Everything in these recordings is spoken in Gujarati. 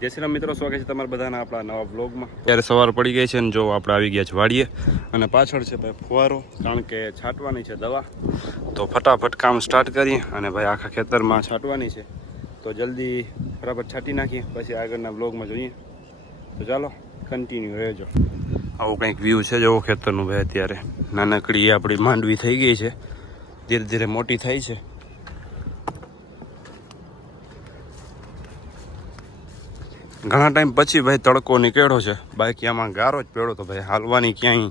જય શ્રી રામ મિત્રો સ્વાગત છે તમારા બધાના આપણા નવા બ્લોગમાં ત્યારે સવાર પડી ગઈ છે ને જો આપણે આવી ગયા છે વાડીએ અને પાછળ છે ભાઈ ફુવારો કારણ કે છાંટવાની છે દવા. તો ફટાફટ કામ સ્ટાર્ટ કરીએ અને ભાઈ આખા ખેતરમાં છાંટવાની છે. તો જલ્દી બરાબર છાંટી નાખીએ પછી આગળના બ્લોગમાં જોઈએ. તો ચાલો કન્ટિન્યુ રહેજો. આવું કંઈક વ્યૂ છે જેવો ખેતરનું ભાઈ અત્યારે. નાનકડી આપણી માંડવી થઈ ગઈ છે. ધીરે ધીરે મોટી થાય છે. ઘણા ટાઈમ પછી ભાઈ તડકો નીકળ્યો છે. બાકી આમાં ગારો જ પેડો તો ભાઈ હાલવાની ક્યાંય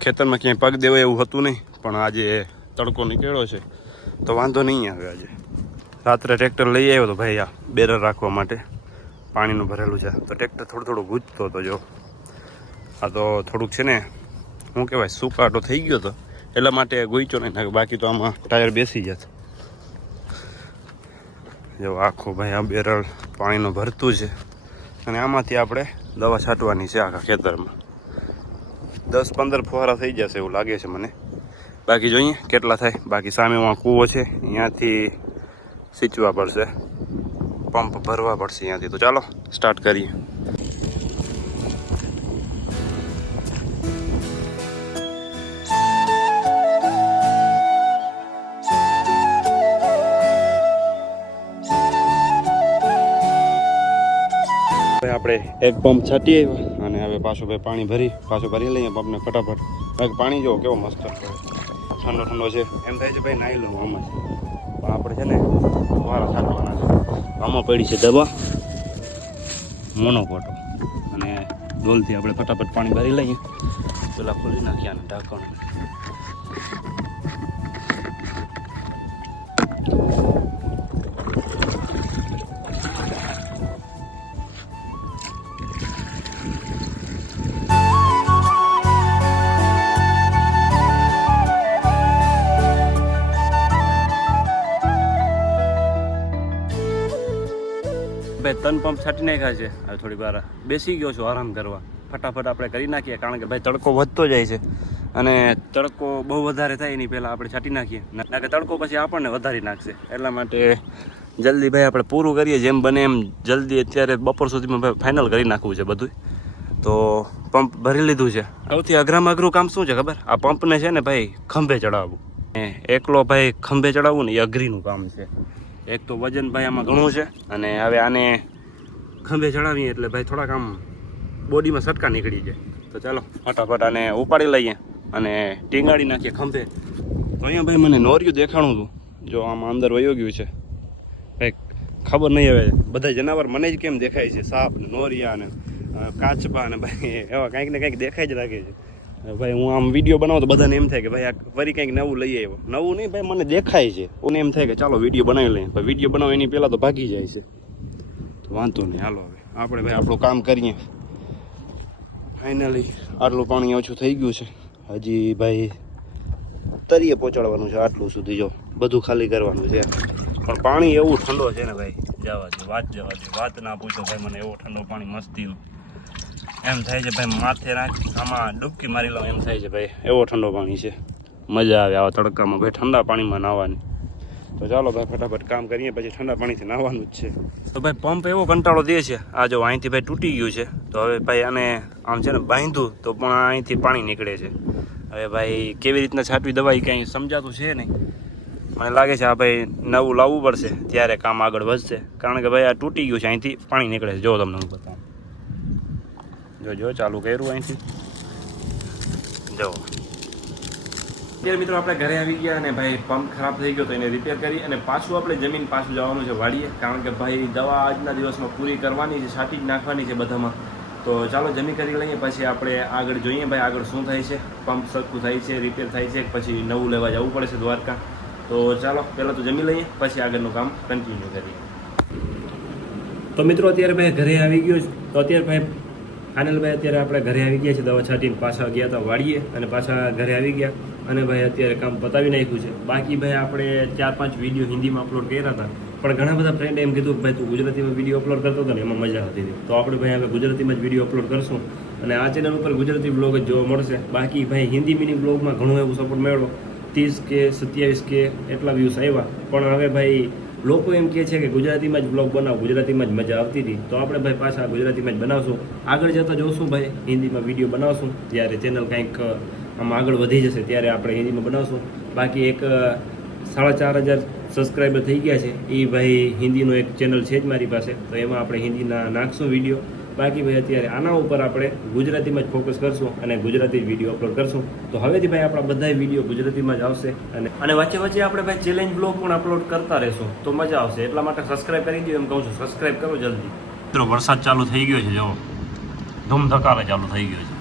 ખેતરમાં ક્યાંય પગ દેવાય એવું હતું નહીં, પણ આજે તડકો નીકળ્યો છે. તો વાંધો નહીં આવે આજે. રાત્રે ટ્રેક્ટર લઈ આવ્યો તો ભાઈ આ બેરર રાખવા માટે પાણીનું ભરેલું છે. તો ટ્રેક્ટર થોડું થોડું ગુજતો હતો જો. આ તો થોડુંક છે ને, શું કહેવાય, સુકાટો થઈ ગયો હતો એટલા માટે ગુંચ્યો નહીં, બાકી તો આમાં ટાયર બેસી જત જો આખો ભાઈ આ બેરળ પાણીનું ભરતું છે. અને આમાંથી આપણે દવા છાંટવાની છે આખા ખેતરમાં. દસ પંદર ફુવારા થઈ જશે એવું લાગે છે મને. બાકી જોઈએ કેટલા થાય. બાકી સામેમાં કૂવો છે. અહીંયાથી સિંચવા પડશે. પંપ ભરવા પડશે અહીંયાથી. તો ચાલો સ્ટાર્ટ કરીએ. આપણે એક પંપ છાંટી આવ્યો અને હવે પાછું ભાઈ પાણી ભરી, પાછું ભરી લઈએ પંપને ફટાફટ. ભાઈ પાણી જો કેવો મસ્ત ઠંડો ઠંડો છે. એમ થાય છે ભાઈ નાહી લઉં આમાં. પણ આપણે છે ને ફુવારા છાંટવાના છે. આમાં પડી છે દવા, મોનોકોટો. અને ડોલથી આપણે ફટાફટ પાણી ભરી લઈએ. પેલા ખોલી નાખ્યા અને ઢાંકણ. ભાઈ ત્રણ પંપ છાંટી નાખ્યા છે. હવે થોડી વાર બેસી ગયો છું આરામ કરવા. ફટાફટ આપણે કરી નાખીએ, કારણ કે ભાઈ તડકો વધતો જાય છે. અને તડકો બહુ વધારે થાય એની પહેલાં આપણે છાંટી નાખીએ. ના કે તડકો પછી આપણને વધારી નાખશે. એટલા માટે જલ્દી ભાઈ આપણે પૂરું કરીએ, જેમ બને એમ જલ્દી અત્યારે બપોર સુધીમાં ભાઈ ફાઇનલ કરી નાખવું છે બધું તો પંપ ભરી લીધું છે. સૌથી અઘરામાં અઘરું કામ શું છે ખબર? આ પંપને છે ને ભાઈ ખંભે ચડાવવું. એકલો ભાઈ ખંભે ચડાવવું ને એ અઘરીનું કામ છે. એક તો વજન ભાઈ આમાં ઘણું છે અને હવે આને ખંભે ચડાવીએ એટલે ભાઈ થોડાક આમ બોડીમાં સટકા નીકળી જાય. તો ચાલો, ફટાફટ આને ઉપાડી લઈએ અને ટીંગાડી નાખીએ ખંભે. તો અહીંયા ભાઈ મને નોરિયું દેખાણું હતું. જો આમાં અંદર વયો ગયું છે. ભાઈ ખબર નહીં હવે બધા જનાવર મને જ કેમ દેખાય છે? સાપ, નોરિયા ને કાચબા ને ભાઈ એવા કંઈક ને કંઈક દેખાય જ લાગે છે. ભાઈ, હું આમ વીડિયો બનાવું તો બધાને એમ થાય કે ભાઈ, આ ફરી કંઈક નવું લઈ આવ્યો. નવું નહીં ભાઈ, મને દેખાય છે. મને એમ થાય કે ચાલો વીડિયો બનાવી લઈએ. પણ વીડિયો બનાવો, એની પહેલાં તો ભાગી જાય છે. તો વાંધો નહીં. હાલો હવે, આપણે ભાઈ આપણું કામ કરીએ. ફાઇનલી આટલું પાણી ઓછું થઈ ગયું છે. હજી ભાઈ, તરીએ પહોંચાડવાનું છે આટલું સુધી જો. બધું ખાલી કરવાનું છે. પણ પાણી એવું ઠંડો છે ને ભાઈ. જવા દે, વાત જવા દે. વાત ના પૂછો ભાઈ, મને એવો ઠંડો પાણી મસ્તીનું એમ થાય છે ભાઈ માથે રાખ આમાં ડૂબકી મારી લઉં, એમ થાય છે ભાઈ. એવો ઠંડો પાણી છે. મજા આવે આવા તડકામાં ભાઈ, ઠંડા પાણીમાં નાહવાની. તો ચાલો ભાઈ, ફટાફટ કામ કરીએ, પછી ઠંડા પાણીથી નાહવાનું જ છે. તો ભાઈ, પંપ એવો કંટાળો દે છે. આ જો અહીંથી ભાઈ તૂટી ગયું છે. તો હવે ભાઈ આને આમ છે ને બાંધ્યું તો પણ અહીંથી પાણી નીકળે છે. હવે ભાઈ, કેવી રીતના છાંટવી દવાઈ કંઈ સમજાતું છે નહીં. મને લાગે છે આ ભાઈ નવું લાવવું પડશે, ત્યારે કામ આગળ વધશે. કારણ કે ભાઈ આ તૂટી ગયું છે, અહીંથી પાણી નીકળે છે. જો તમને હું બતાવું. જો જો ચાલુ કર્યું અહીંથી. જો. અત્યારે મિત્રો આપણે ઘરે આવી ગયા અને ભાઈ પંપ ખરાબ થઈ ગયો તો એને રિપેર કરી અને પાછું આપણે જમીન પાછું જવાનું છે વાડીએ. કારણ કે ભાઈ દવા આજના દિવસમાં પૂરી કરવાની છે છાંટી જ નાખવાની છે બધામાં. તો ચાલો જમી કરી લઈએ પછી આપણે આગળ જોઈએ ભાઈ આગળ શું થાય છે. પંપ સરખું થાય છે રિપેર થાય છે પછી નવું લેવા જવું પડે છે દ્વારકા. તો ચાલો પહેલાં તો જમી લઈએ પછી આગળનું કામ કન્ટિન્યુ કરીએ. તો મિત્રો અત્યારે ભાઈ ઘરે આવી ગયો છે. તો અત્યારે ભાઈ આનંદભાઈ અત્યારે આપણે ઘરે આવી ગયા છે, દવા છાંટીને પાછા ગયા હતા વાડીએ અને પાછા ઘરે આવી ગયા. અને ભાઈ અત્યારે કામ પતાવી નાખ્યું છે. બાકી ભાઈ આપણે ચાર પાંચ વીડિયો હિન્દીમાં અપલોડ કર્યા હતા. પણ ઘણા બધા ફ્રેન્ડે એમ કીધું કે ભાઈ તું ગુજરાતીમાં વીડિયો અપલોડ કરતો હતો ને, એમાં મજા હતી. તો આપણે ભાઈ હવે ગુજરાતીમાં જ વીડિયો અપલોડ કરશું. અને આ ચેનલ ઉપર ગુજરાતી બ્લોગ જ જોવા મળશે. બાકી ભાઈ હિન્દી મિની બ્લોગમાં ઘણું એવું સપોર્ટ મળ્યો. ત્રીસ કે સત્યાવીસ કે એટલા વ્યૂઝ આવ્યા. પણ હવે ભાઈ લોકો એમ કહે છે કે ગુજરાતીમાં જ બ્લોગ બનાવો, ગુજરાતીમાં જ મજા આવતી હતી. તો આપણે ભાઈ પાછા ગુજરાતીમાં જ બનાવશું. આગળ જતા જોશું ભાઈ, હિન્દીમાં વીડિયો બનાવશું. જ્યારે ચેનલ કંઈક, આમ આગળ વધી જશે ત્યારે આપણે હિન્દીમાં બનાવશું. બાકી એક સાડા ચાર હજાર સબસ્ક્રાઈબર થઈ ગયા છે. એ ભાઈ હિન્દીનો એક ચેનલ છે જ મારી પાસે. તો એમાં આપણે હિન્દીના નાખશું વીડિયો બાકી ભાઈ અત્યારે આના ઉપર આપણે ગુજરાતીમાં જ ફોકસ કરશું અને ગુજરાતી વીડિયો અપલોડ કરશું. તો હવેથી ભાઈ આપણા બધા વીડિયો ગુજરાતીમાં જ આવશે અને અને વચ્ચે વચ્ચે આપણે ભાઈ ચેલેન્જ બ્લોગ પણ અપલોડ કરતા રહેશું. તો મજા આવશે. એટલા માટે સબસ્ક્રાઈબ કરી દો એમ કહું છું. સબસ્ક્રાઈબ કરો જલ્દી. મિત્રો વરસાદ ચાલુ થઈ ગયો છે જો ધૂમ ધકારે ચાલુ થઈ ગયો છે.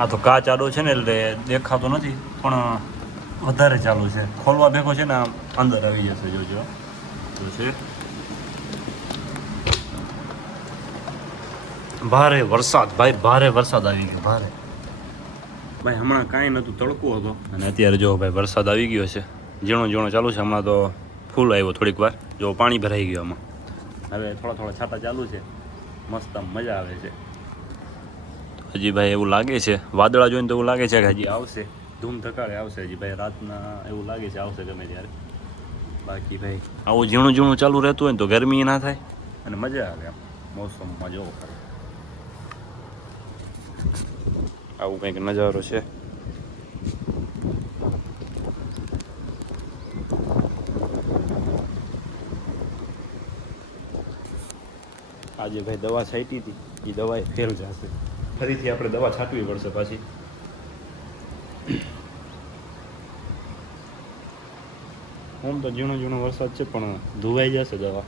આ તો કાચ આડો છે ને એટલે દેખાતો નથી પણ વધારે ચાલુ છે. ખોલવા ભેગો છે ને આમ અંદર આવી જશે જોજો છે ભારે વરસાદ ભાઈ ભારે વરસાદ આવી ગયો ભારે. ભાઈ હમણાં કાંઈ નહોતું તડકો હતો. અને અત્યારે જો ભાઈ વરસાદ આવી ગયો છે. ઝીણો ઝીણો ચાલુ છે હમણાં તો ફૂલ આવ્યો થોડીક વાર. જો પાણી ભરાઈ ગયું આમાં. હવે થોડા થોડા છાંટા ચાલુ છે. મસ્ત મજા આવે છે. હજી ભાઈ એવું લાગે છે. વાદળા જોઈને તો એવું લાગે છે કે હજી આવશે. ધૂમ ધકાળે આવશે હજી ભાઈ રાતના એવું લાગે છે આવશે ગમે ત્યારે. બાકી ભાઈ આવું ઝીણું ઝીણું ચાલુ રહેતું હોય ને તો ગરમી ના થાય. અને મજા આવે એમ. મોસમમાં જોવો આવું કંઈક નજારો છે. આજે ભાઈ દવા છાંટી હતી. એ દવા ફેલ જશે ફરીથી આપણે દવા છાંટવી પડશે પાછી. આમ તો ઝીણો ઝીણો વરસાદ છે, પણ ધોવાઈ જશે દવા.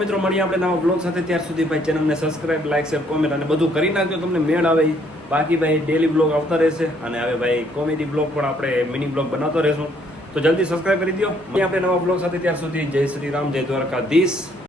મિત્રો, મળીએ આપણે નવા બ્લોગ સાથે. ત્યાર સુધી ભાઈ ચેનલને સબસ્ક્રાઇબ લાઈક શેર કોમેન્ટ અને બધું કરી નાખજો. તમને મેળ આવે બાકી ભાઈ ડેલી બ્લોગ આવતા રહેશે. અને હવે ભાઈ કોમેડી બ્લોગ પણ આપણે મિની બ્લોગ બનાવતો રહેશું. તો જલ્દી સબસ્ક્રાઇબ કરી દો આપણે નવા બ્લોગ સાથે. ત્યાર સુધી જય શ્રી રામ, જય દ્વારકાધીશ.